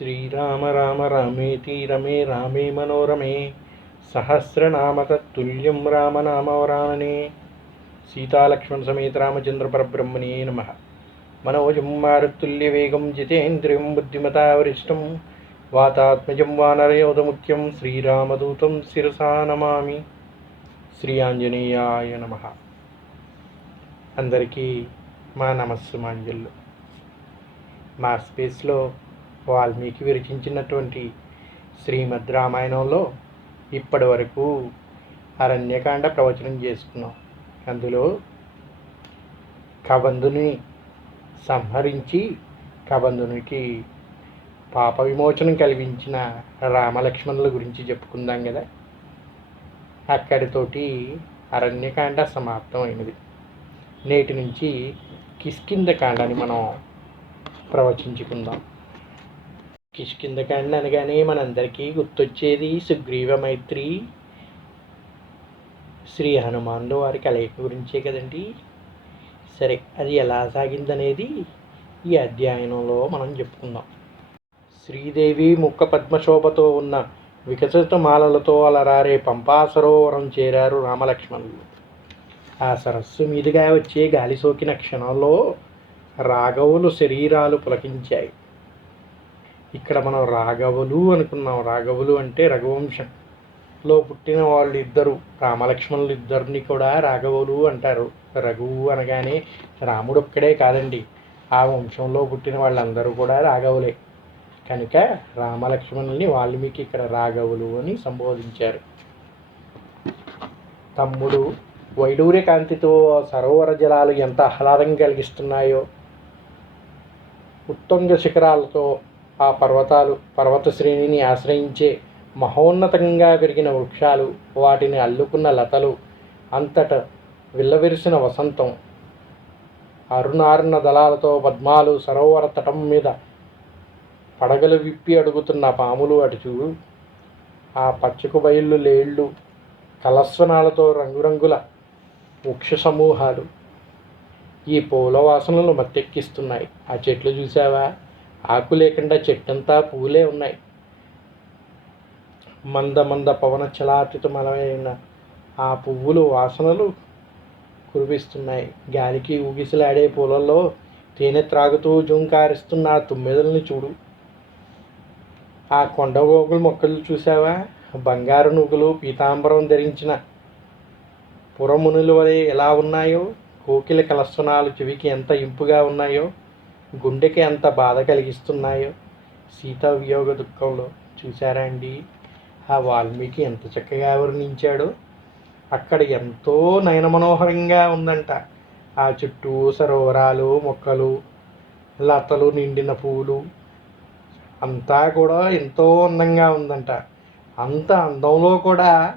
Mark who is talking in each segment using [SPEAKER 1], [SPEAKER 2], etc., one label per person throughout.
[SPEAKER 1] శ్రీరామ రామ రామేతి రమే రామే మనోరమే సహస్రనామ తత్తుల్యం రామనామవరాననే సీతాలక్ష్మణ సమేత రామచంద్ర పరబ్రహ్మణే నమ. మనోజం మారుతుల్య వేగం జితేంద్రియం బుద్ధిమతావరిష్టం వాతాత్మజం వానరయోధముఖ్యం శ్రీరామదూతం శిరసా నమామి. శ్రీ ఆంజనేయాయ నమ. అందరికీ మా నమస్సు మాంజల్లు. మా స్పేస్లో వాల్మీకి విరచించినటువంటి శ్రీమద్ రామాయణంలో ఇప్పటి వరకు అరణ్యకాండ ప్రవచనం చేసుకున్నాం అందులో కబంధుని సంహరించి కబంధునికి పాప విమోచనం కలిగించిన రామలక్ష్మణుల గురించి చెప్పుకుందాం కదా. అక్కడితోటి అరణ్యకాండ సమాప్తమైనది. నేటి నుంచి కిష్కింద కాండాన్ని మనం ప్రవచించుకుందాం. కిష్కిందకాండ అనగానే మనందరికీ గుర్తొచ్చేది సుగ్రీవ మైత్రి. శ్రీ హనుమాన్లు వారి కలయిక గురించే కదండి. సరే అది ఎలా సాగిందనేది ఈ అధ్యయనంలో మనం చెప్పుకుందాం. శ్రీదేవి ముక్క పద్మశోభతో ఉన్న వికసిత మాలలతో అలరారే పంపా సరోవరం చేరారు రామలక్ష్మణులు ఆ సరస్సు మీదుగా వచ్చే గాలి సోకిన క్షణంలో రాఘవులు శరీరాలు పులకించాయి. ఇక్కడ మనం రాఘవులు అనుకున్నాం. రాఘవులు అంటే రఘువంశంలో పుట్టిన వాళ్ళు ఇద్దరు రామలక్ష్మణులు ఇద్దరిని కూడా రాఘవులు అంటారు. రఘువు అనగానే రాముడు ఒక్కడే కాదండి. ఆ వంశంలో పుట్టిన వాళ్ళందరూ కూడా రాఘవులే. కనుక రామలక్ష్మణుల్ని వాల్మీకి ఇక్కడ రాఘవులు అని సంబోధించారు. తమ్ముడు వైడూర్య కాంతితో సరోవర జలాలు ఎంత ఆహ్లాదం కలిగిస్తున్నాయో ఉత్తుంగ శిఖరాలతో ఆ పర్వతాలు పర్వత శ్రేణిని ఆశ్రయించే మహోన్నతంగా పెరిగిన వృక్షాలు వాటిని అల్లుకున్న లతలు అంతట విల్లవిరిసిన వసంతం అరుణారుణ దళాలతో పద్మాలు సరోవర తటం మీద పడగలు విప్పి అడుగుతున్న పాములు అటు చూడు. ఆ పచ్చకు బయళ్ళు లేళ్ళు కలస్వనాలతో రంగురంగుల వృక్ష సమూహాలు. ఈ పూల వాసనలు మత్తెక్కిస్తున్నాయి. ఆ చెట్లు చూసావా ఆకు లేకుండా చెట్టంతా పూలే ఉన్నాయి. మంద మంద పవన చలాచితమలమైన ఆ పువ్వులు వాసనలు కురిపిస్తున్నాయి. గాలికి ఊగిసలాడే పూలల్లో తేనె త్రాగుతూ జుంకారిస్తున్న ఆ తుమ్మెదల్ని చూడు. ఆ కొండగోగులు మొక్కలు చూసావా బంగారు నువ్వులు పీతాంబరం ధరించిన పురమునుల వలె ఎలా ఉన్నాయో? కోకిల కలస్వనాలు చెవికి ఎంత ఇంపుగా ఉన్నాయో? గుండెకి ఎంత బాధ కలిగిస్తున్నాయో సీతా వియోగ దుఃఖంలో చూసారా అండి? ఆ వాల్మీకి ఎంత చక్కగా వర్ణించాడో. అక్కడ ఎంతో నయనమనోహరంగా ఉందంట. ఆ చుట్టూ సరోవరాలు మొక్కలు లతలు నిండిన పూలు. అంతా కూడా ఎంతో అందంగా ఉందంట. అంత అందంలో కూడా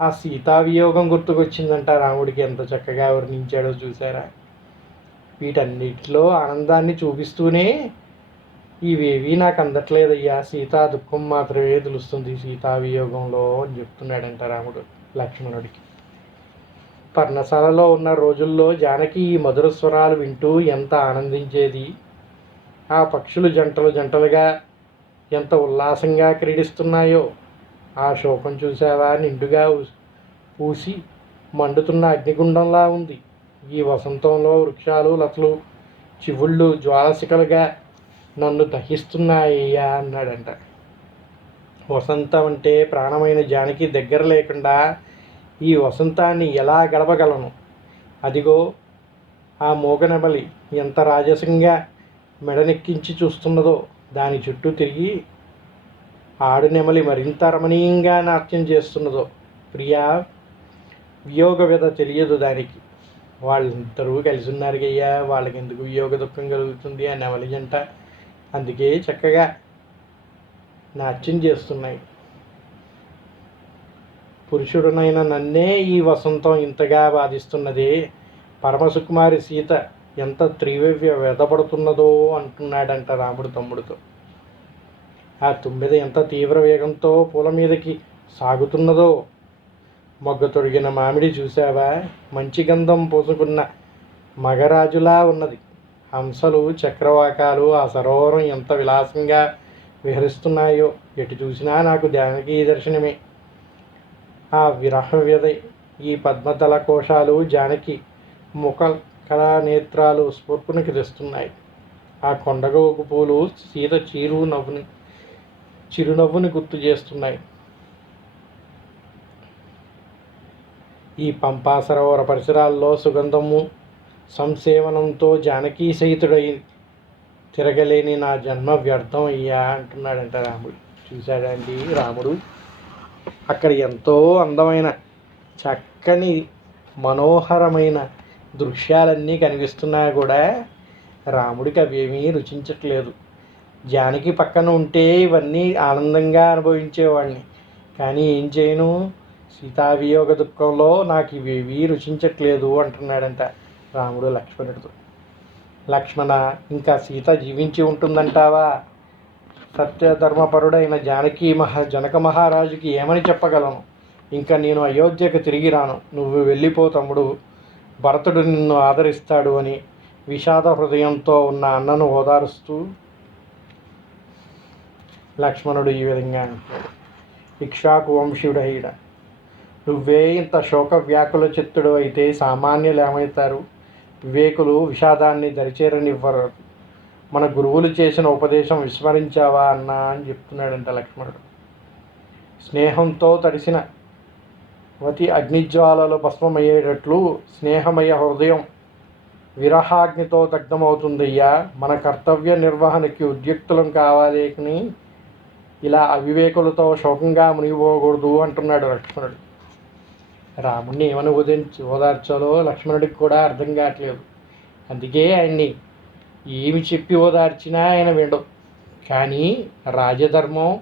[SPEAKER 1] ఆ సీతా వియోగం గుర్తుకొచ్చిందంట. రాముడికి ఎంత చక్కగా వర్ణించాడో చూసారా వీటన్నిటిలో ఆనందాన్ని చూపిస్తూనే ఇవేవి నాకు అందట్లేదయ్యా. సీతా దుఃఖం మాత్రమే తెలుస్తుంది సీతా వియోగంలో అని చెప్తున్నాడంట రాముడు లక్ష్మణుడికి. పర్ణశాలలో ఉన్న రోజుల్లో జానకి ఈ మధుర స్వరాలు వింటూ ఎంత ఆనందించేది. ఆ పక్షులు జంటలు జంటలుగా ఎంత ఉల్లాసంగా క్రీడిస్తున్నాయో. ఆ శోకం చూసావా? నిండుగా పూసి మండుతున్న అగ్నిగుండంలా ఉంది. ఈ వసంతంలో వృక్షాలు లతలు చివుళ్ళు జ్వాలసికలుగా నన్ను దహిస్తున్నాయ్యా అన్నాడంట. వసంతం అంటే ప్రాణమైన జానికి దగ్గర లేకుండా ఈ వసంతాన్ని ఎలా గడపగలను? అదిగో ఆ మూగనెమలి ఎంత రాజసంగా మెడనెక్కించి చూస్తున్నదో దాని చుట్టూ తిరిగి ఆడునెమలి మరింత రమణీయంగా నాట్యం చేస్తున్నదో. ప్రియా వియోగ విధ తెలియదు దానికి. వాళ్ళిద్దరూ కలిసి ఉన్నారు అయ్యా వాళ్ళకి ఎందుకు వియోగ దుఃఖం కలుగుతుంది ఆ నెమలి జంట. అందుకే చక్కగా నాట్యం చేస్తున్నాయి. పురుషుడునైన నన్నే ఈ వసంతం ఇంతగా బాధిస్తున్నదే. పరమసుకుమారి సీత ఎంత త్రివ్య వ్యధపడుతున్నదో అంటున్నాడంట రాముడు తమ్ముడితో. ఆ తుమ్మిద ఎంత తీవ్ర వేగంతో పూల మీదకి సాగుతున్నదో మొగ్గ తొడిగిన మామిడి చూసావా మంచి గంధం పూసుకున్న మగరాజులా ఉన్నది. హంసలు చక్రవాకాలు ఆ సరోవరం ఎంత విలాసంగా విహరిస్తున్నాయో ఎటు చూసినా నాకు జానకీ దర్శనమే. ఆ విరహ వ్యధ ఈ పద్మదళ కోశాలు జానకి ముఖ కళా నేత్రాలు స్ఫూర్పునికి తెస్తున్నాయి. ఆ కొండగోగు పూలు సీత చీరు నవ్వుని చిరునవ్వుని గుర్తు చేస్తున్నాయి. ఈ పంపా సరోవర పరిసరాల్లో సుగంధము సంసేవనంతో జానకీ సహితుడై తిరగలేని నా జన్మ వ్యర్థం అయ్యా అంటున్నాడంట రాముడు. చూశాడండి రాముడు? అక్కడ ఎంతో అందమైన చక్కని మనోహరమైన దృశ్యాలన్నీ కనిపిస్తున్నా కూడా రాముడికి అవేమీ రుచించట్లేదు. జానకి పక్కన ఉంటే ఇవన్నీ ఆనందంగా అనుభవించేవాడిని కానీ ఏం చేయను? సీతావియోగ దుఃఖంలో నాకు ఇవి రుచించట్లేదు అంటున్నాడంట రాముడు లక్ష్మణుడితో. లక్ష్మణ ఇంకా సీత జీవించి ఉంటుందంటావా? సత్యధర్మపరుడైన జానకి మహా జనక మహారాజుకి ఏమని చెప్పగలను? ఇంకా నేను అయోధ్యకు తిరిగి రాను. నువ్వు వెళ్ళిపో తమ్ముడు. భరతుడు నిన్ను ఆదరిస్తాడు అని విషాద హృదయంతో ఉన్న అన్నను ఓదారుస్తూ లక్ష్మణుడు ఈ విధంగా అంటాడు. ఇక్షాకు వంశీయుడయ్యాడు. నువ్వే ఇంత శోక వ్యాకుల చిత్తుడు అయితే సామాన్యులు ఏమవుతారు? వివేకులు విషాదాన్ని దరిచేరనివ్వరు. మన గురువులు చేసిన ఉపదేశం విస్మరించావా అన్నా అని చెప్తున్నాడంట లక్ష్మణుడు. స్నేహంతో తడిసిన వతి అగ్నిజ్వాలలో భస్మమయ్యేటట్లు స్నేహమయ హృదయం విరహాగ్నితో దగ్ధమవుతుందయ్యా. మన కర్తవ్య నిర్వహణకి ఉద్యుక్తులం కావాలి ఇలా అవివేకులతో శోకంగా మునిగిపోకూడదు అంటున్నాడు లక్ష్మణుడు. రాముడిని ఏమని ఓదించి ఓదార్చాలో లక్ష్మణుడికి కూడా అర్థం కావట్లేదు. అందుకే ఆయన్ని ఏమి చెప్పి ఓదార్చినా ఆయన వినడం. కానీ రాజధర్మం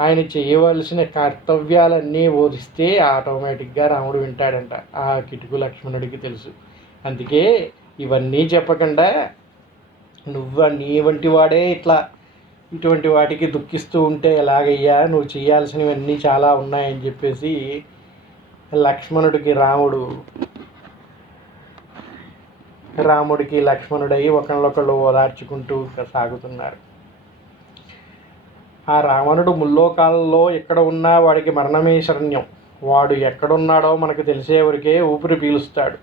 [SPEAKER 1] ఆయన చేయవలసిన కర్తవ్యాలన్నీ బోధిస్తే ఆటోమేటిక్గా రాముడు వింటాడంట. ఆ కిటుకు లక్ష్మణుడికి తెలుసు. అందుకే ఇవన్నీ చెప్పకుండా నువ్వు నీ వంటి వాడే ఇట్లా ఇటువంటి వాటికి దుఃఖిస్తూ ఉంటే ఎలాగయ్యా? నువ్వు చేయాల్సినవన్నీ చాలా ఉన్నాయని చెప్పేసి లక్ష్మణుడికి రాముడు. రాముడికి లక్ష్మణుడై ఒకళ్ళొకళ్ళు ఓదార్చుకుంటూ సాగుతున్నారు. ఆ రావణుడు ముల్లోకాలలో ఎక్కడ ఉన్నా వాడికి మరణమే శరణ్యం. వాడు ఎక్కడున్నాడో మనకు తెలిసేవరకే ఊపిరి పీలుస్తాడు.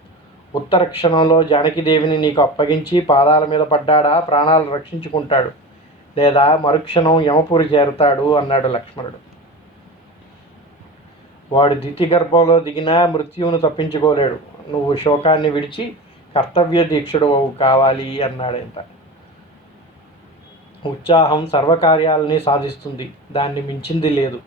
[SPEAKER 1] ఉత్తర క్షణంలో జానకిదేవిని నీకు అప్పగించి పాదాల మీద పడ్డాడా ప్రాణాలు రక్షించుకుంటాడు. లేదా మరుక్షణం యమపురి చేరుతాడు అన్నాడు లక్ష్మణుడు. వాడు దితి గర్భంలో దిగినా మృత్యువును తప్పించుకోలేడు. నువ్వు శోకాన్ని విడిచి కర్తవ్య దీక్షుడు కావాలి అన్నాడంట. ఉత్సాహం సర్వకార్యాలని సాధిస్తుంది. దాన్ని మించింది లేదు.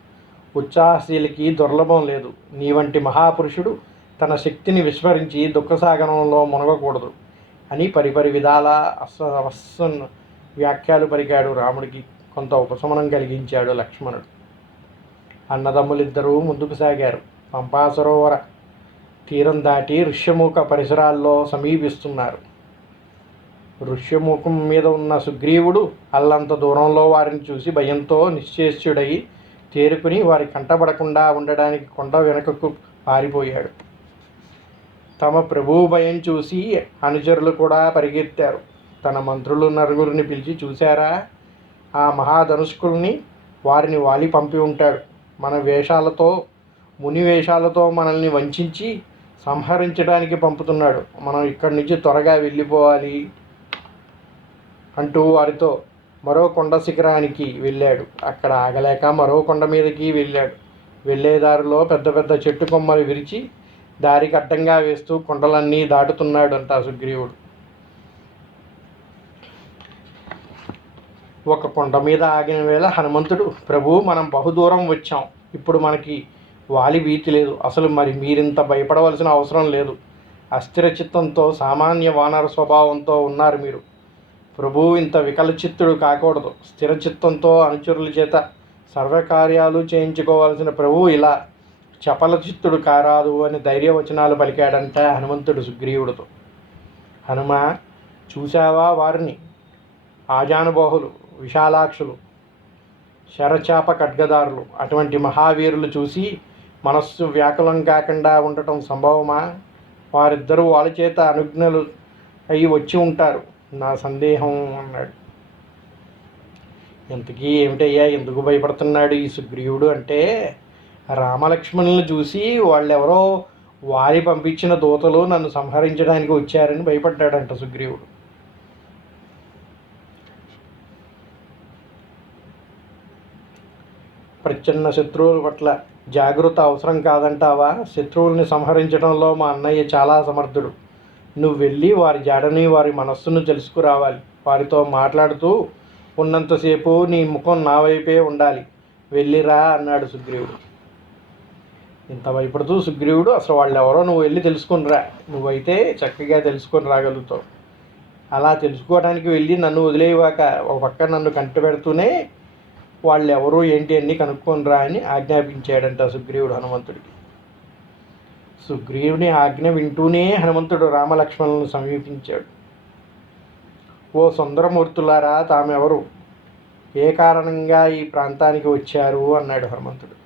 [SPEAKER 1] ఉత్సాహశీలికి దుర్లభం లేదు. నీ వంటి మహాపురుషుడు తన శక్తిని విస్మరించి దుఃఖసాగరంలో మునగకూడదు అని పరిపరి విధాల అస్స వ్యాఖ్యలు పలికాడు రాముడికి. కొంత ఉపశమనం కలిగించాడు లక్ష్మణుడు. అన్నదమ్ములిద్దరూ ముందుకు సాగారు. పంపా సరోవర తీరం దాటి ఋష్యముఖ పరిసరాల్లో సమీపిస్తున్నారు. ఋష్యముఖం మీద ఉన్న సుగ్రీవుడు అల్లంత దూరంలో వారిని చూసి భయంతో నిశ్చేష్యుడై తేరుకుని వారి కంటపడకుండా ఉండడానికి కొండ వెనుకకు పారిపోయాడు. తమ ప్రభువు భయం చూసి అనుచరులు కూడా పరిగెత్తారు. తన మంత్రులు నలుగురిని పిలిచి చూశారా? ఆ మహాధనుష్కుల్ని వారిని వాలి పంపి ఉంటాడు. మన వేషాలతో ముని వేషాలతో మనల్ని వంచి సంహరించడానికి పంపుతున్నాడు. మనం ఇక్కడి నుంచి త్వరగా వెళ్ళిపోవాలి అంటూ వారితో మరో కొండ శిఖరానికి వెళ్ళాడు. అక్కడ ఆగలేక మరో కొండ మీదకి వెళ్ళాడు. వెళ్ళేదారిలో పెద్ద పెద్ద చెట్టు కొమ్మలు విరిచి దారికి అడ్డంగా వేస్తూ కొండలన్నీ దాటుతున్నాడు అంట సుగ్రీవుడు. ఒక కొండ మీద ఆగిన వేళ హనుమంతుడు ప్రభు మనం బహుదూరం వచ్చాం. ఇప్పుడు మనకి వాలి వీతి లేదు. అసలు మరి మీరింత భయపడవలసిన అవసరం లేదు. అస్థిర చిత్తంతో సామాన్య వానర స్వభావంతో ఉన్నారు మీరు. ప్రభు ఇంత వికలచిత్తుడు కాకూడదు. స్థిరచిత్తంతో అనుచరుల చేత సర్వకార్యాలు చేయించుకోవాల్సిన ప్రభు ఇలా చపల చిత్తుడు కారాదు అని ధైర్యవచనాలు పలికాడంట హనుమంతుడు సుగ్రీవుడితో. హనుమ చూశావా వారిని? ఆజానుబాహులు విశాలాక్షులు శరచాప ఖడ్గదారులు అటువంటి మహావీరులు చూసి మనస్సు వ్యాకులం కాకుండా ఉండటం సంభవమా? వారిద్దరూ వాళ్ళ చేత అనుజ్ఞలు అయి వచ్చి ఉంటారు. నా సందేహం అన్నాడు. ఇంతకీ ఏమిటయ్యా ఎందుకు భయపడుతున్నాడు ఈ సుగ్రీవుడు అంటే రామలక్ష్మణులను చూసి వాళ్ళెవరో వారి పంపించిన దూతలు నన్ను సంహరించడానికి వచ్చారని భయపడ్డాడంట సుగ్రీవుడు. ప్రచ్ఛన్న శత్రువుల పట్ల జాగ్రత్త అవసరం కాదంటావా? శత్రువుల్ని సంహరించడంలో మా అన్నయ్య చాలా సమర్థుడు. నువ్వు వెళ్ళి వారి జాడని వారి మనస్సును తెలుసుకురావాలి. వారితో మాట్లాడుతూ ఉన్నంతసేపు నీ ముఖం నా వైపే ఉండాలి. వెళ్ళిరా అన్నాడు సుగ్రీవుడు. ఇంత భయపడుతూ సుగ్రీవుడు అసలు వాళ్ళు ఎవరో నువ్వు వెళ్ళి తెలుసుకునిరా. నువ్వైతే చక్కగా తెలుసుకొని రాగలుగుతావు. అలా తెలుసుకోవడానికి వెళ్ళి నన్ను వదిలేవాక ఒక పక్క నన్ను కంటి పెడుతూనే వాళ్ళు ఎవరు ఏంటి అని కనుక్కొని రా అని ఆజ్ఞాపించాడంట సుగ్రీవుడు హనుమంతుడికి. సుగ్రీవుని ఆజ్ఞ వింటూనే హనుమంతుడు రామలక్ష్మణులను సమీపించాడు. ఓ సుందరమూర్తులారా తామెవరు? ఏ కారణంగా ఈ ప్రాంతానికి వచ్చారు? అన్నాడు హనుమంతుడు.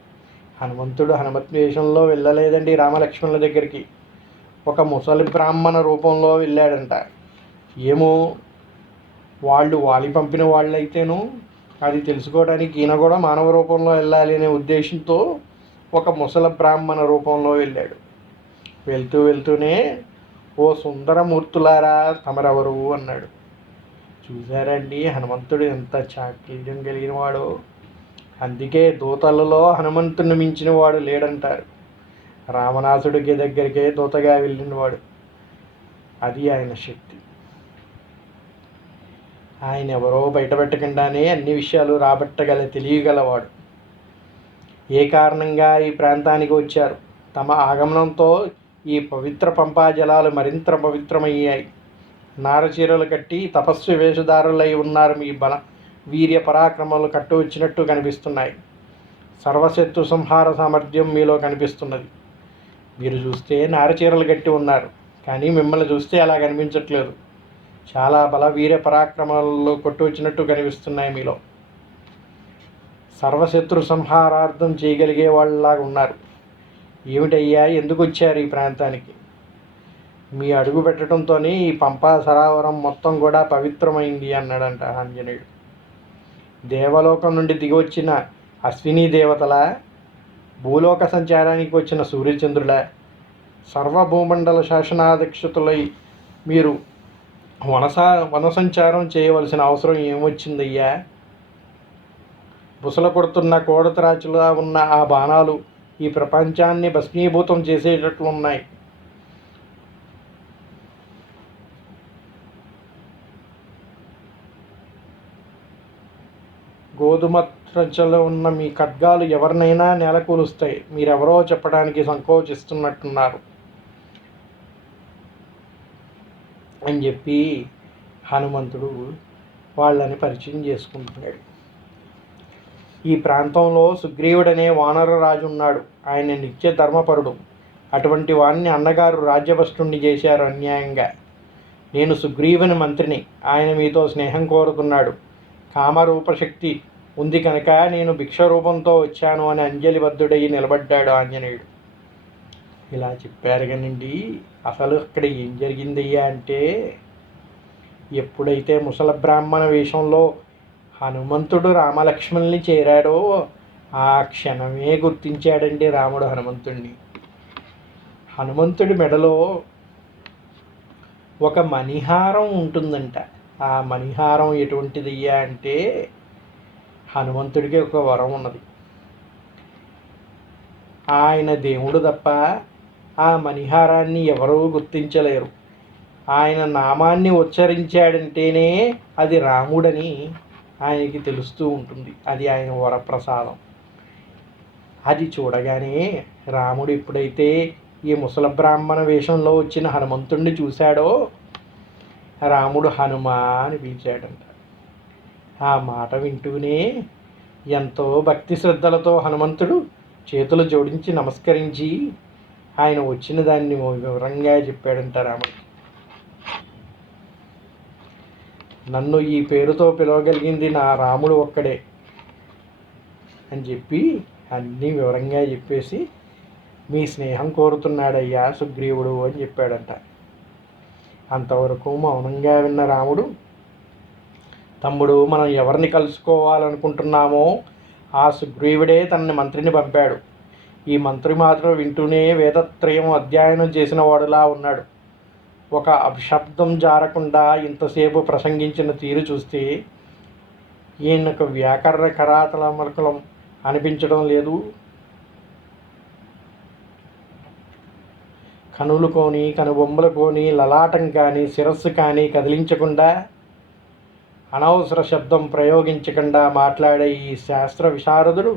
[SPEAKER 1] హనుమంతుడు హనుమత్ వేషంలో వెళ్ళలేదండి రామలక్ష్మణుల దగ్గరికి. ఒక ముసలి బ్రాహ్మణ రూపంలో వెళ్ళాడంట. ఏమో వాళ్ళు వాలి పంపిన వాళ్ళైతేను అది తెలుసుకోవడానికి ఈయన కూడా మానవ రూపంలో వెళ్ళాలి అనే ఉద్దేశంతో ఒక ముసల బ్రాహ్మణ రూపంలో వెళ్ళాడు. వెళ్తూ వెళ్తూనే ఓ సుందరమూర్తులారా తమరెవరు? అన్నాడు. చూశారండి హనుమంతుడు ఎంత చాకల్యం కలిగినవాడో. అందుకే దూతలలో హనుమంతుని మించిన వాడు లేడంటారు. రామనాథుడికి దగ్గరికే దూతగా వెళ్ళినవాడు. అది ఆయన శక్తి. ఆయన ఎవరో బయటపెట్టకుండానే అన్ని విషయాలు రాబట్టగల తెలియగలవాడు. ఏ కారణంగా ఈ ప్రాంతానికి వచ్చారు? తమ ఆగమనంతో ఈ పవిత్ర పంపా జలాలు మరింత పవిత్రమయ్యాయి. నారచీరలు కట్టి తపస్సు వేషధారులై ఉన్నారు. మీ బల వీర్య పరాక్రమాలు కట్టు వచ్చినట్టు కనిపిస్తున్నాయి. సర్వశత్రు సంహార సామర్థ్యం మీలో కనిపిస్తున్నది. మీరు చూస్తే నారచీరలు కట్టి ఉన్నారు. కానీ మిమ్మల్ని చూస్తే అలా కనిపించట్లేదు. చాలా బల వీర పరాక్రమాలలో కొట్టు వచ్చినట్టు కనిపిస్తున్నాయి మీలో. సర్వశత్రు సంహారార్థం చేయగలిగే వాళ్ళలాగా ఉన్నారు. ఏమిటయ్యా ఎందుకు వచ్చారు ఈ ప్రాంతానికి? మీ అడుగు పెట్టడంతో ఈ పంపా సరావరం మొత్తం కూడా పవిత్రమైంది అన్నాడంట ఆంజనేయుడు. దేవలోకం నుండి దిగివచ్చిన అశ్విని దేవతల? భూలోక సంచారానికి వచ్చిన సూర్యచంద్రుల? సర్వభూమండల శాసనాధ్యక్షతులై మీరు వనసా వనసంచారం చేయవలసిన అవసరం ఏమొచ్చిందయ్యా? బుసల కొడుతున్న కోడతరాచులా ఉన్న ఆ బాణాలు ఈ ప్రపంచాన్ని భస్మీభూతం చేసేటట్లు ఉన్నాయి. గోధుమ త్రచలో ఉన్న మీ ఖడ్గాలు ఎవరినైనా నెలకూలుస్తాయి. మీరెవరో చెప్పడానికి సంకోచిస్తున్నట్టున్నారు అని చెప్పి హనుమంతుడు వాళ్ళని పరిచయం చేసుకుంటున్నాడు. ఈ ప్రాంతంలో సుగ్రీవుడనే వానరరాజు ఉన్నాడు. ఆయన నిత్య ధర్మపరుడు. అటువంటి వాణ్ణి అన్నగారు రాజ్యభ్రష్టుణ్ణి చేశారు అన్యాయంగా. నేను సుగ్రీవుని మంత్రిని. ఆయన మీతో స్నేహం కోరుతున్నాడు కామరూపశక్తి ఉంది కనుక నేను భిక్ష రూపంతో వచ్చాను అని అంజలిబద్ధుడయి నిలబడ్డాడు ఆంజనేయుడు. ఇలా చెప్పారు కానండి. అసలు అక్కడ ఏం జరిగిందయ్యా అంటే ఎప్పుడైతే ముసల బ్రాహ్మణ వేషంలో హనుమంతుడు రామలక్ష్మణుల్ని చేరాడో ఆ క్షణమే గుర్తించాడండి రాముడు హనుమంతుడిని హనుమంతుడి మెడలో ఒక మణిహారం ఉంటుందంట. ఆ మణిహారం ఎటువంటిదయ్యా అంటే హనుమంతుడికి ఒక వరం ఉన్నది. ఆయన దేవుడు తప్ప ఆ మణిహారాన్ని ఎవరూ గుర్తించలేరు. ఆయన నామాన్ని ఉచ్చరించాడంటేనే అది రాముడని ఆయనకి తెలుస్తూ ఉంటుంది. అది ఆయన వరప్రసాదం. అది చూడగానే రాముడు ఎప్పుడైతే ఈ ముసల బ్రాహ్మణ వేషంలో వచ్చిన హనుమంతుణ్ణి చూశాడో రాముడు హనుమ అని పిలిచాడంట. ఆ మాట వింటూనే ఎంతో భక్తి శ్రద్ధలతో హనుమంతుడు చేతులు జోడించి నమస్కరించి ఆయన వచ్చిన దాన్ని వివరంగా చెప్పాడంట రాముడికి నన్ను ఈ పేరుతో పిలవగలిగింది నా రాముడు ఒక్కడే అని చెప్పి అన్నీ వివరంగా చెప్పేసి మీ స్నేహం కోరుతున్నాడయ్యా సుగ్రీవుడు అని చెప్పాడంట. అంతవరకు మౌనంగా విన్న రాముడు తమ్ముడు మనం ఎవరిని కలుసుకోవాలనుకుంటున్నామో ఆ సుగ్రీవుడే తనని మంత్రిని పంపాడు. ఈ మంత్రి మాత్రం వింటూనే వేదత్రయం అధ్యయనం చేసిన వాడులా ఉన్నాడు. ఒక అభిశబ్దం జారకుండా ఇంతసేపు ప్రసంగించిన తీరు చూస్తే ఈయనకు వ్యాకరణ కరాతలమలకలం అనిపించడం లేదు. కనులు కోని కనుబొమ్మలు కోని లలాటం కానీ శిరస్సు కానీ కదిలించకుండా అనవసర శబ్దం ప్రయోగించకుండా మాట్లాడే ఈ శాస్త్ర విశారదుడు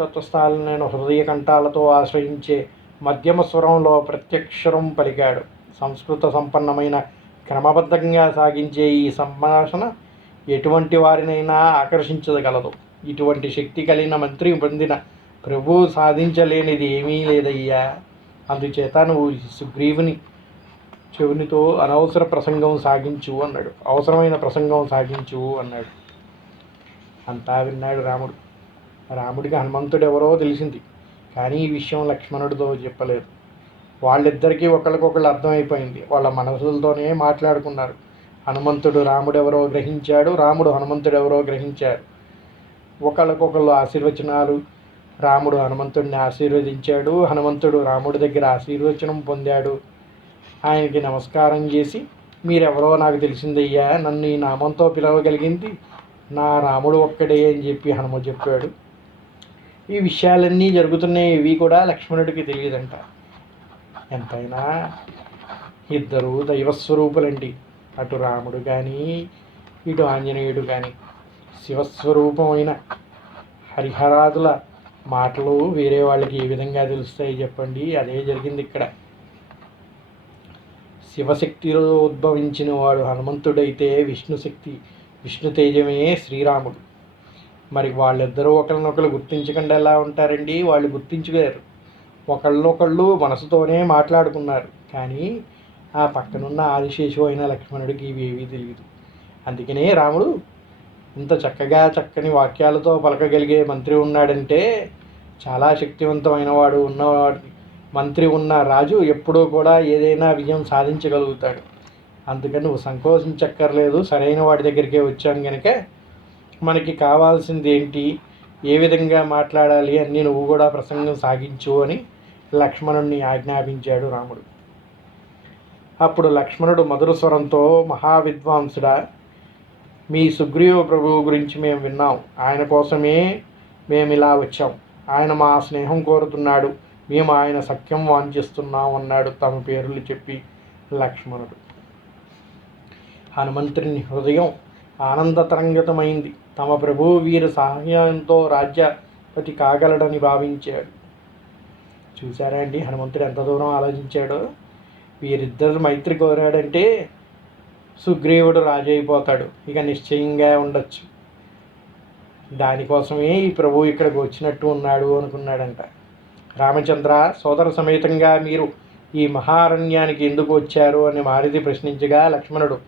[SPEAKER 1] వర్ణోత్తస్థాలైన హృదయ కంఠాలతో ఆశ్రయించే మధ్యమ స్వరంలో ప్రత్యక్షరం పలికాడు. సంస్కృత సంపన్నమైన క్రమబద్ధంగా సాగించే ఈ సంభాషణ ఎటువంటి వారినైనా ఆకర్షించగలదు. ఇటువంటి శక్తి కలిగిన మంత్రి పొందిన ప్రభువు సాధించలేనిది ఏమీ లేదయ్యా. అందుచేత నువ్వు సుగ్రీవుని చెవునితో అనవసర ప్రసంగం సాగించు అన్నాడు. అవసరమైన ప్రసంగం సాగించు అన్నాడు. అంతా విన్నాడు రాముడు. రాముడికి హనుమంతుడు ఎవరో తెలిసింది. కానీ ఈ విషయం లక్ష్మణుడితో చెప్పలేదు. వాళ్ళిద్దరికీ ఒకరికొకళ్ళు అర్థమైపోయింది. వాళ్ళ మనసులతోనే మాట్లాడుకున్నారు. హనుమంతుడు రాముడు ఎవరో గ్రహించాడు రాముడు హనుమంతుడు ఎవరో గ్రహించాడు ఒకళ్ళకొకళ్ళు ఆశీర్వచనాలు రాముడు హనుమంతుడిని ఆశీర్వదించాడు హనుమంతుడు రాముడి దగ్గర ఆశీర్వచనం పొందాడు. ఆయనకి నమస్కారం చేసి మీరెవరో నాకు తెలిసిందయ్యా నన్ను ఈ నామంతో పిలవగలిగింది నా రాముడు ఒక్కడే అని చెప్పి హనుమ చెప్పాడు. ఈ విషయాలన్నీ జరుగుతున్నాయి ఇవి కూడా లక్ష్మణుడికి తెలియదంట. ఎంతైనా ఇద్దరు దైవస్వరూపులండి. అటు రాముడు కానీ ఇటు ఆంజనేయుడు కానీ శివస్వరూపమైన హరిహరాదుల మాటలు వేరే వాళ్ళకి ఏ విధంగా తెలుస్తాయి చెప్పండి. అదే జరిగింది ఇక్కడ. శివశక్తిలో ఉద్భవించిన వాడు హనుమంతుడైతే విష్ణుశక్తి విష్ణు తేజమే శ్రీరాముడు. మరి వాళ్ళిద్దరూ ఒకరినొకరు గుర్తించకుండా ఎలా ఉంటారండి? వాళ్ళు గుర్తించలేరు ఒకళ్ళనొకళ్ళు మనసుతోనే మాట్లాడుకున్నారు. కానీ ఆ పక్కనున్న ఆదిశేషు అయిన లక్ష్మణుడికి ఇవేవీ తెలియదు అందుకనే రాముడు ఇంత చక్కగా చక్కని వాక్యాలతో పలకగలిగే మంత్రి ఉన్నాడంటే చాలా శక్తివంతమైన వాడు ఉన్నవాడు. మంత్రి ఉన్న రాజు ఎప్పుడూ కూడా ఏదైనా విజయం సాధించగలుగుతాడు. అందుకని నువ్వు సంకోచించక్కర్లేదు. సరైన వాడి దగ్గరికే వచ్చాను కనుక మనకి కావాల్సింది ఏంటి? ఏ విధంగా మాట్లాడాలి? అని నువ్వు కూడా ప్రసంగం సాగించు అని లక్ష్మణుణ్ణి ఆజ్ఞాపించాడు రాముడు. అప్పుడు లక్ష్మణుడు మధుర స్వరంతో మహావిద్వాంసుడా మీ సుగ్రీవ ప్రభువు గురించి మేము విన్నాం. ఆయన కోసమే మేము ఇలా వచ్చాం. ఆయన మా స్నేహం కోరుతున్నాడు. మేము ఆయన సఖ్యం వాంఛిస్తున్నాం అన్నాడు తమ పేర్లు చెప్పి లక్ష్మణుడు. హనుమంతుని హృదయం ఆనంద తరంగతమైంది తమ ప్రభువు వీరి సహాయంతో రాజ్యపతి కాగలడని భావించాడు. చూసారా అండి? హనుమంతుడు ఎంత దూరం ఆలోచించాడో. వీరిద్దరు మైత్రి కోరాడంటే సుగ్రీవుడు రాజు అయిపోతాడు ఇక నిశ్చయంగా ఉండొచ్చు. దానికోసమే ఈ ప్రభు ఇక్కడికి వచ్చినట్టు ఉన్నాడు అనుకున్నాడంట. రామచంద్ర సోదర సమేతంగా మీరు ఈ మహారణ్యానికి ఎందుకు వచ్చారు అని మారుతి ప్రశ్నించగా లక్ష్మణుడు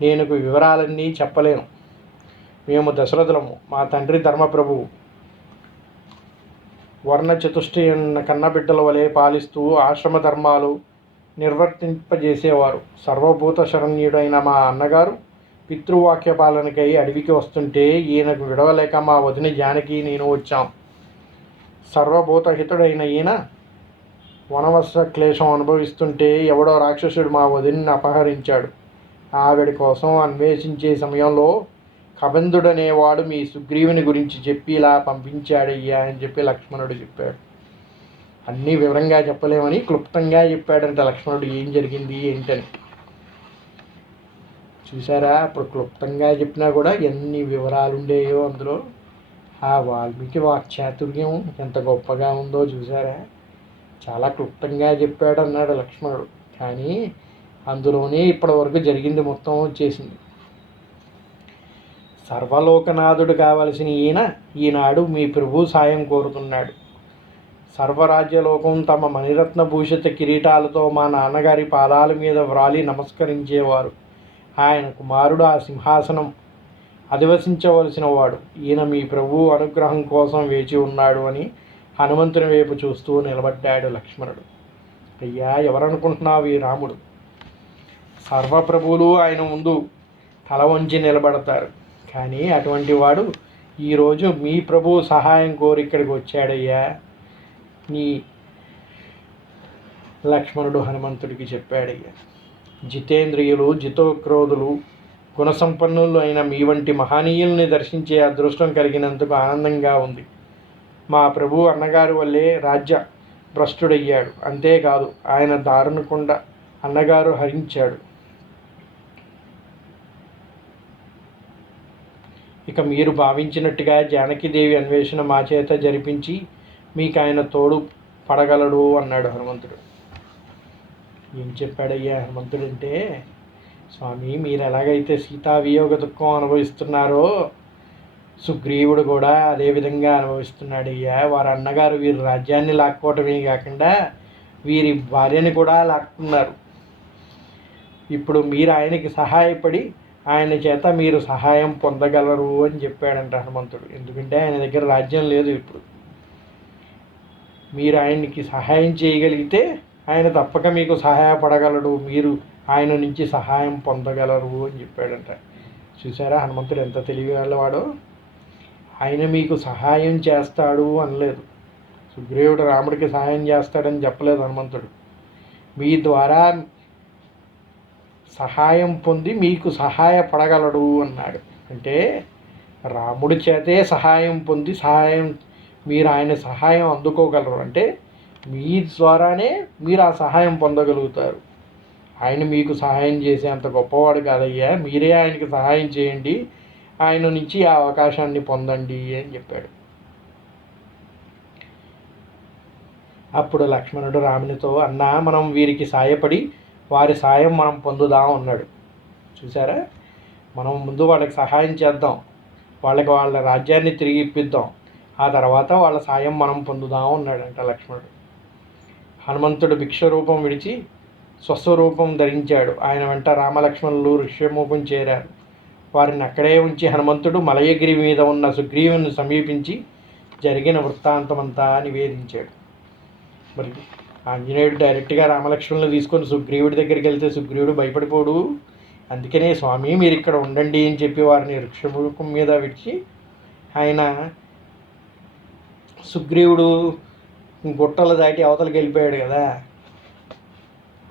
[SPEAKER 1] నేను వివరాలన్నీ చెప్పలేను. మేము దశరథులము మా తండ్రి ధర్మప్రభువు వర్ణ చతుష్టి కన్నబిడ్డల వలె పాలిస్తూ ఆశ్రమ ధర్మాలు నిర్వర్తింపజేసేవారు. సర్వభూత శరణ్యుడైన మా అన్నగారు పితృవాక్య పాలనకై అడవికి వస్తుంటే ఈయనకు విడవలేక మా వదిన జానకి నేను వచ్చాం. సర్వభూతహితుడైన ఈయన వనవస క్లేశం అనుభవిస్తుంటే ఎవడో రాక్షసుడు మా వదిని అపహరించాడు. ఆవిడ కోసం అన్వేషించే సమయంలో కబంధుడనేవాడు మీ సుగ్రీవుని గురించి చెప్పి ఇలా పంపించాడయ్యా అని చెప్పి లక్ష్మణుడు చెప్పాడు. అన్నీ వివరంగా చెప్పలేమని క్లుప్తంగా చెప్పాడంట లక్ష్మణుడు. ఏం జరిగింది ఏంటని. చూసారా అప్పుడు క్లుప్తంగా చెప్పినా కూడా ఎన్ని వివరాలు ఉండేయో అందులో. ఆ వాల్మీకి వాక్చాతుర్యం ఎంత గొప్పగా ఉందో చూసారా చాలా క్లుప్తంగా చెప్పాడు అన్నాడు లక్ష్మణుడు. కానీ అందులోనే ఇప్పటివరకు జరిగింది మొత్తం వచ్చేసింది. సర్వలోకనాథుడు కావలసిన ఈయన ఈనాడు మీ ప్రభు సాయం కోరుతున్నాడు. సర్వరాజ్యలోకం తమ మణిరత్న భూషిత కిరీటాలతో మా నాన్నగారి పాదాల మీద వ్రాలి నమస్కరించేవారు. ఆయన కుమారుడు ఆ సింహాసనం అధివసించవలసిన వాడు ఈయన మీ ప్రభు అనుగ్రహం కోసం వేచి ఉన్నాడు అని హనుమంతుని వైపు చూస్తూ నిలబడ్డాడు లక్ష్మణుడు. అయ్యా ఎవరనుకుంటున్నావు ఈ రాముడు? సర్వప్రభువులు ఆయన ముందు తల వంచి నిలబడతారు. కానీ అటువంటి వాడు ఈరోజు మీ ప్రభు సహాయం కోరి ఇక్కడికి వచ్చాడయ్యా. నీ లక్ష్మణుడు హనుమంతుడికి చెప్పాడయ్యా. జితేంద్రియులు జితోక్రోధులు గుణసంపన్నులు అయిన మీ వంటి మహనీయుల్ని దర్శించే అదృష్టం కలిగినందుకు ఆనందంగా ఉంది. మా ప్రభు అన్నగారు వల్లే రాజ్య భ్రష్టుడయ్యాడు. అంతేకాదు ఆయన దారుణకుండా అన్నగారు హరించాడు. ఇక మీరు భావించినట్టుగా జానకీదేవి అన్వేషణ మా చేత జరిపించి మీకు ఆయన తోడు పడగలడు అన్నాడు హనుమంతుడు. ఏం చెప్పాడయ్యా హనుమంతుడు అంటే స్వామి మీరు ఎలాగైతే సీతా వియోగ దుఃఖం అనుభవిస్తున్నారో సుగ్రీవుడు కూడా అదే విధంగా అనుభవిస్తున్నాడు అయ్యా వారి అన్నగారు వీరి రాజ్యాన్ని లాక్కోవటమే కాకుండా వీరి భార్యని కూడా లాక్కున్నారు. ఇప్పుడు మీరు ఆయనకి సహాయపడి ఆయన చేత మీరు సహాయం పొందగలరు అని చెప్పాడంట హనుమంతుడు. ఎందుకంటే ఆయన దగ్గర రాజ్యం లేదు ఇప్పుడు. మీరు ఆయనకి సహాయం చేయగలిగితే ఆయన తప్పక మీకు సహాయపడగలడు. మీరు ఆయన నుంచి సహాయం పొందగలరు అని చెప్పాడంట. చూసారా హనుమంతుడు ఎంత తెలివి ఆయన మీకు సహాయం చేస్తాడు అనలేదు. సుగ్రీవుడు రాముడికి సహాయం చేస్తాడని చెప్పలేదు హనుమంతుడు. మీ ద్వారా సహాయం పొంది మీకు సహాయపడగలడు అన్నాడు. అంటే రాముడి చేతే సహాయం పొంది సహాయం మీరు ఆయన సహాయం అందుకోగలరు. అంటే మీ ద్వారానే మీరు ఆ సహాయం పొందగలుగుతారు. ఆయన మీకు సహాయం చేసే అంత గొప్పవాడు కాదయ్యా మీరే ఆయనకి సహాయం చేయండి ఆయన నుంచి ఆ అవకాశాన్ని పొందండి అని చెప్పాడు. అప్పుడు లక్ష్మణుడు రామునితో అన్నా మనం వీరికి సాయపడి వారి సాయం మనం పొందుదాం అన్నాడు. చూసారా మనం ముందు వాళ్ళకి సహాయం చేద్దాం. వాళ్ళకి వాళ్ళ రాజ్యాన్ని తిరిగి ఇప్పిద్దాం. ఆ తర్వాత వాళ్ళ సాయం మనం పొందుదాం అన్నాడంట లక్ష్మణుడు. హనుమంతుడు భిక్ష రూపం విడిచి స్వస్వరూపం ధరించాడు. ఆయన వెంట రామలక్ష్మణులు ఋష్యమూపం చేరారు. వారిని అక్కడే ఉంచి హనుమంతుడు మలయగిరి మీద ఉన్న సుగ్రీవుని సమీపించి జరిగిన వృత్తాంతమంతా నివేదించాడు. మరి ఆంజనేయుడు డైరెక్ట్గా రామలక్ష్మణులు తీసుకొని సుగ్రీవుడి దగ్గరికి వెళ్తే సుగ్రీవుడు భయపడిపోడు. అందుకనే స్వామి మీరు ఇక్కడ ఉండండి అని చెప్పి వారిని వృక్షముఖం మీద విడిచి ఆయన సుగ్రీవుడు గుట్టలు దాటి అవతలకి వెళ్ళిపోయాడు కదా.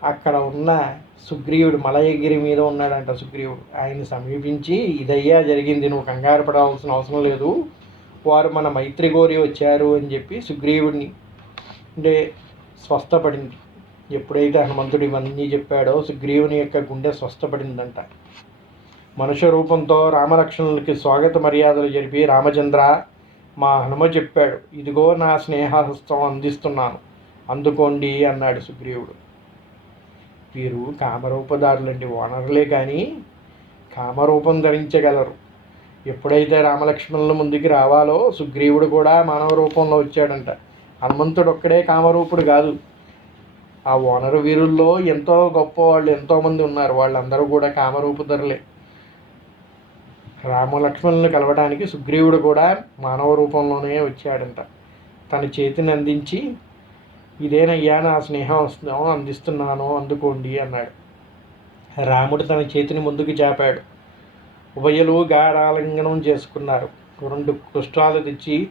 [SPEAKER 1] అక్కడ ఉన్న సుగ్రీవుడు మలయగిరి మీద ఉన్నాడంట సుగ్రీవుడు. ఆయన్ని సమీపించి ఇదయ్యా జరిగింది నువ్వు కంగారు పడాల్సిన అవసరం లేదు. వారు మన మైత్రి గోరి వచ్చారు అని చెప్పి సుగ్రీవుడిని అంటే స్వస్థపడింది. ఎప్పుడైతే హనుమంతుడు ఇవన్నీ చెప్పాడో సుగ్రీవుని యొక్క గుండె స్వస్థపడిందంట. మనుష్య రూపంతో రామలక్ష్మణులకి స్వాగత మర్యాదలు జరిపి రామచంద్ర మా హనుమ చెప్పాడు ఇదిగో నా స్నేహహస్తం అందిస్తున్నాను అందుకోండి అన్నాడు సుగ్రీవుడు. వీరు కామరూపదారులండి ఓనర్లే కానీ కామరూపం ధరించగలరు. ఎప్పుడైతే రామలక్ష్మణుల ముందుకి రావాలో సుగ్రీవుడు కూడా మానవ రూపంలో వచ్చాడంట. హనుమంతుడు ఒక్కడే కామరూపుడు కాదు. ఆ ఓనరు వీరుల్లో ఎంతో గొప్ప వాళ్ళు ఎంతోమంది ఉన్నారు. వాళ్ళందరూ కూడా కామరూపుధరులే రామలక్ష్మణులను కలవడానికి సుగ్రీవుడు కూడా మానవ రూపంలోనే వచ్చాడంట. తన చేతిని అందించి ఇదేనయ్యా నా స్నేహం అందిస్తున్నాను అందుకోండి అన్నాడు. రాముడు తన చేతిని ముందుకు చాపాడు. ఉభయలు గాఢాలింగనం చేసుకున్నారు. రెండు కుష్టాలు తెచ్చి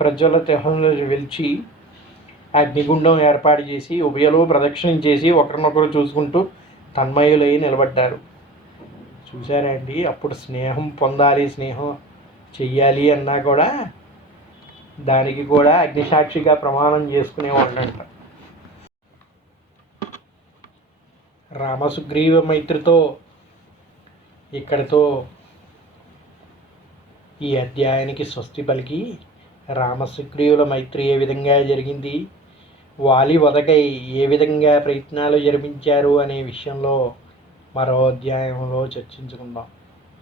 [SPEAKER 1] ప్రజ్వల తెహంలో వెలిచి అగ్నిగుండం ఏర్పాటు చేసి ఉభయలు ప్రదక్షిణం చేసి ఒకరినొకరు చూసుకుంటూ తన్మయులై నిలబడ్డారు. చూసారా అండి? అప్పుడు స్నేహం పొందాలి స్నేహం చెయ్యాలి అన్నా కూడా దానికి కూడా అగ్నిసాక్షిగా ప్రమాణం చేసుకునేవాళ్ళంట రామసుగ్రీవ మైత్రితో ఇక్కడితో ఈ అధ్యాయానికి స్వస్తి పలికి. రామసుగ్రీవుల మైత్రి ఏ విధంగా జరిగింది? వాలి వదకై ఏ విధంగా ప్రయత్నాలు జరిపించారు అనే విషయంలో మరో అధ్యాయంలో చర్చించుకుందాం.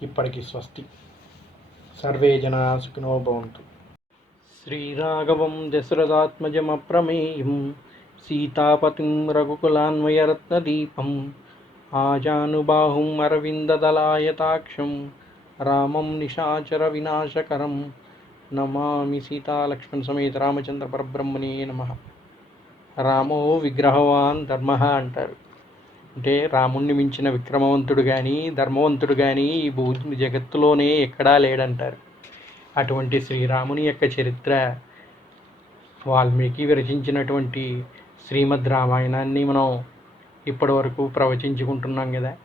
[SPEAKER 1] ఇప్పటికి స్వస్తి. సర్వే జనా సుఖినో భవంతు. శ్రీరాఘవం దశరథాత్మజమప్రమేయం సీతాపతిం రఘుకులాన్వయరత్నదీపం ఆజానుబాహుం అరవిందదలాయతాక్షం రామం నిశాచర వినాశకరం నమామి సీతాలక్ష్మణ సమేత రామచంద్ర పరబ్రహ్మణే నమ. రామో విగ్రహవాన్ ధర్మ అంటారు. అంటే రాముణ్ణి మించిన విక్రమవంతుడు కానీ ధర్మవంతుడు కానీ ఈ భూ జగత్తులోనే ఎక్కడా లేడంటారు. అటువంటి శ్రీరాముని యొక్క చరిత్ర వాల్మీకి విరచించినటువంటి శ్రీమద్ రామాయణాన్ని మనం ఇప్పటి వరకు ప్రవచించుకుంటున్నాం కదా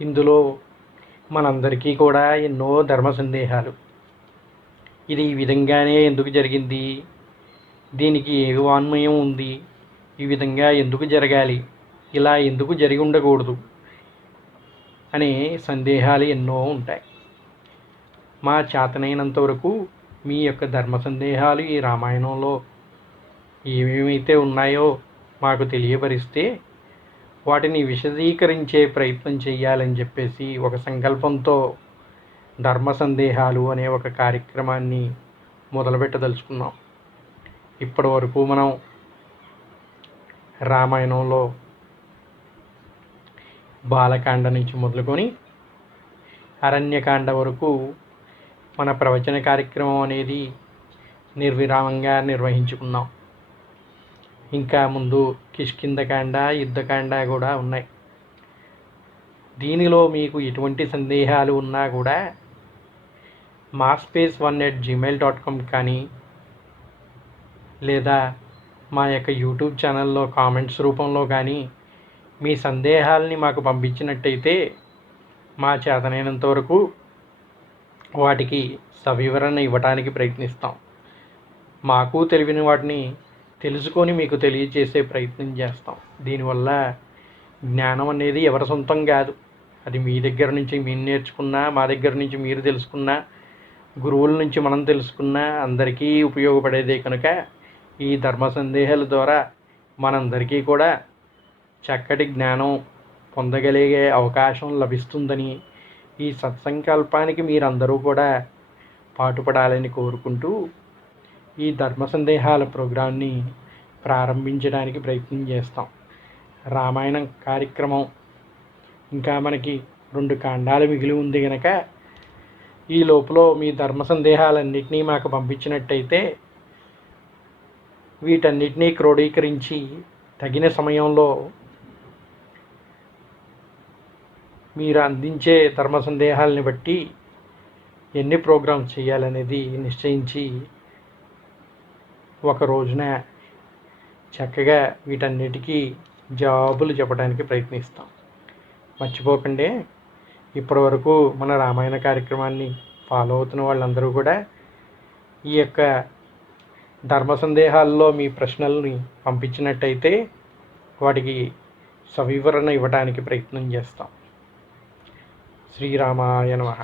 [SPEAKER 1] ఇందులో మనందరికీ కూడా ఎన్నో ధర్మ సందేహాలు. ఇది ఈ విధంగానే ఎందుకు జరిగింది? దీనికి ఏ వాన్మయం ఉంది. ఈ విధంగా ఎందుకు జరగాలి? ఇలా ఎందుకు జరిగి ఉండకూడదు? అనే సందేహాలు ఎన్నో ఉంటాయి. మా చేతనైనంత వరకు మీ యొక్క ధర్మ సందేహాలు ఈ రామాయణంలో ఏమేమైతే ఉన్నాయో మాకు తెలియపరిస్తే వాటిని విశదీకరించే ప్రయత్నం చేయాలని చెప్పేసి ఒక సంకల్పంతో ధర్మ సందేహాలు అనే ఒక కార్యక్రమాన్ని మొదలుపెట్టదలుచుకున్నాం. ఇప్పటి వరకు మనం రామాయణంలో బాలకాండ నుంచి మొదలుకొని అరణ్యకాండ వరకు మన ప్రవచన కార్యక్రమం అనేది నిర్విరామంగా నిర్వహించుకున్నాం. ఇంకా ముందు కిష్కిందకాండ యుద్ధకాండ కూడా ఉన్నాయి. దీనిలో మీకు ఎటువంటి సందేహాలు ఉన్నా కూడా మాస్పేస్ one at Gmail dot com కానీ లేదా మా యొక్క యూట్యూబ్ ఛానల్లో కామెంట్స్ రూపంలో కానీ మీ సందేహాలని మాకు పంపించినట్టయితే మా చేతనైనంత వరకు వాటికి సవివరణ ఇవ్వడానికి ప్రయత్నిస్తాం. మాకు తెలివిన వాటిని తెలుసుకొని మీకు తెలియజేసే ప్రయత్నం చేస్తాం. దీనివల్ల జ్ఞానం అనేది ఎవరి సొంతం కాదు. అది మీ దగ్గర నుంచి మీరు నేర్చుకున్నా మా దగ్గర నుంచి మీరు తెలుసుకున్నా గురువుల నుంచి మనం తెలుసుకున్న అందరికీ ఉపయోగపడేదే కనుక ఈ ధర్మ సందేహాల ద్వారా మనందరికీ కూడా చక్కటి జ్ఞానం పొందగలిగే అవకాశం లభిస్తుందని ఈ సత్సంకల్పానికి మీరందరూ కూడా పాటుపడాలని కోరుకుంటూ ఈ ధర్మ సందేహాల ప్రోగ్రాంని ప్రారంభించడానికి ప్రయత్నం చేస్తాం. రామాయణం కార్యక్రమం ఇంకా మనకి రెండు కాండాలు మిగిలి ఉంది కనుక ఈ లోపల మీ ధర్మ సందేహాలన్నింటినీ మాకు పంపించినట్టయితే వీటన్నిటినీ క్రోడీకరించి తగిన సమయంలో మీరు అందించే ధర్మ సందేహాలని బట్టి ఎన్ని ప్రోగ్రామ్స్ చేయాలనేది నిశ్చయించి ఒక రోజున చక్కగా వీటన్నిటికీ జవాబులు చెప్పడానికి ప్రయత్నిస్తాం. మర్చిపోకండి. ఇప్పటివరకు మన రామాయణ కార్యక్రమాన్ని ఫాలో అవుతున్న వాళ్ళందరూ కూడా ఈ యొక్క ధర్మ సందేహాల్లో మీ ప్రశ్నల్ని పంపించినట్టయితే వాటికి సవివరణ ఇవ్వడానికి ప్రయత్నం చేస్తాం. శ్రీరామాయ నమ.